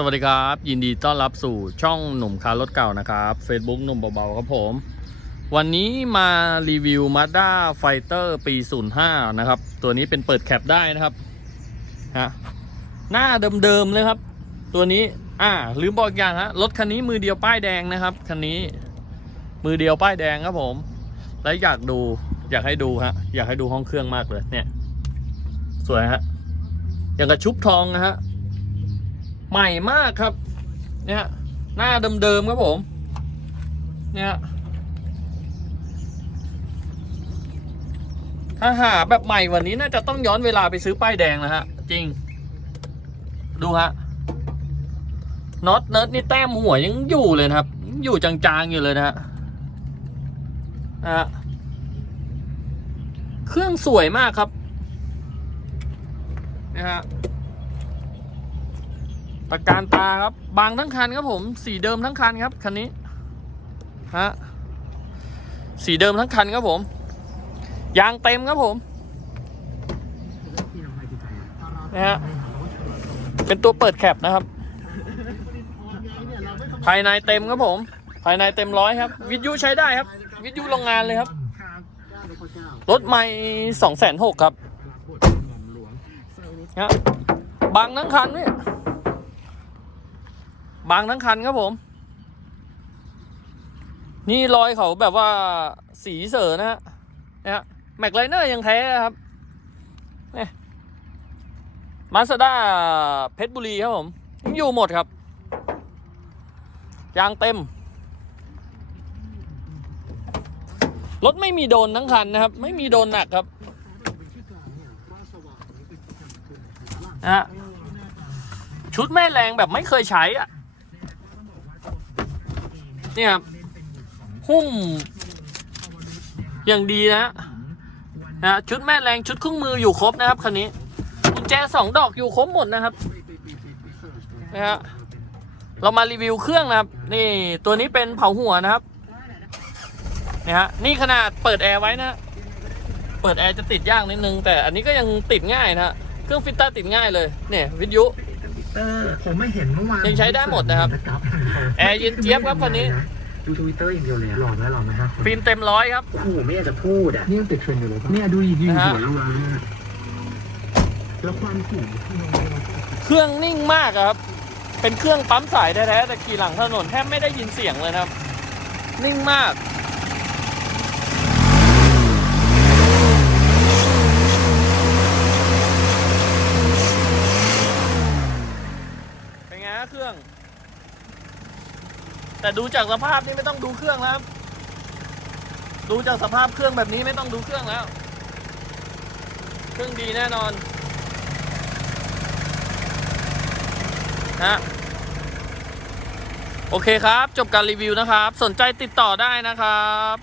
สวัสดีครับ ยินดีต้อนรับสู่ช่องหนุ่มคารถเก่านะครับ Facebook หนุ่มเบาๆครับผม วันนี้มารีวิว Mazda Fighter ปี 05 นะครับ ตัวนี้เป็นเปิดแคปได้นะครับฮะหน้าเดิมๆเลยครับ ตัวนี้อ่าลืมบอกอย่างฮะรถคันนี้มือเดียวป้ายแดงนะครับคันนี้มือเดียวป้ายแดงครับผม แล้วอยากดูอยากให้ดูฮะอยากให้ดูห้องเครื่องมากเลยเนี่ย สวยฮะอย่างกับชุบทองนะฮะ ใหม่มากครับ เนี่ยหน้าเดิมๆครับผม เนี่ยถ้าหาแบบใหม่วันนี้น่าจะต้องย้อนเวลาไปซื้อป้ายแดงนะฮะ จริง ดูฮะน็อตเนิร์ดนี่แต้มหัวยังอยู่เลยนะครับ อยู่จางๆอยู่เลยนะฮะนะฮะเครื่องสวยมากครับนะฮะ ตะการตาครับ บางทั้งคันครับผม สีเดิมทั้งคันครับคันนี้ฮะสีเดิมทั้งคันครับผม ยางเต็มครับผมนะฮะเป็นตัวเปิดแคปนะครับ ภายในเต็มครับผม ภายในเต็มร้อยครับ วิทยุใช้ได้ครับ วิทยุโรงงานเลยครับ รถไม่สองแสนหกครับฮะบางทั้งคันเนี่ย บางทั้งคันครับผม นี่รอยเขาแบบว่าสีเสือนะฮะนะฮะแม็กไลเนอร์ยังแท้ครับเนี่ยมาสด้าเพชรบุรีครับผมยังอยู่หมดครับ ยางเต็ม รถไม่มีโดนทั้งคันนะครับ ไม่มีโดนหนักครับนะฮะชุดแม่แรงแบบไม่เคยใช้อะ เนี่ยหุ้มอย่างดีนะฮะนะชุดแม่แรงชุดเครื่องมืออยู่ครบนะครับคันนี้กุญแจสองดอกอยู่ครบหมดนะครับนะฮะเรามารีวิวเครื่องนะครับ นี่ตัวนี้เป็นเผาหัวนะครับนี่ฮะนี่ขนาดเปิดแอร์ไว้นะเปิดแอร์จะติดยากนิดนึงแต่อันนี้ก็ยังติดง่ายนะฮะเครื่องฟิลเตอร์ติดง่ายเลยเนี่ยวิทยุ เออผมไม่เห็นเมื่อวานยังใช้ได้หมดนะครับ แอร์เย็นเจี๊ยบครับคันนี้ ดูทวิตเตอร์อย่างเดียวเลยหล่อไหมหล่อไหมครับฟิล์มเต็มร้อยครับ โอ้โหไม่อยากจะพูดอะนี่ยังติดเทรนด์อยู่เลยเนี่ยดูยืนนะฮะหัวแล้ววางเนี่ยแล้วความสูงที่น้องได้รับเครื่องนิ่งมากอะครับ เป็นเครื่องปั๊มสายแท้ๆแต่ขี่หลังถนนแทบไม่ได้ยินเสียงเลยนะครับ นิ่งมาก เป็นไงฮะเครื่อง แต่ดูจากสภาพนี่ไม่ต้องดูเครื่องแล้วครับดูจากสภาพเครื่องแบบนี้ไม่ต้องดูเครื่องแล้ว เครื่องดีแน่นอนฮะโอเคครับ จบการรีวิวนะครับ สนใจติดต่อได้นะครับ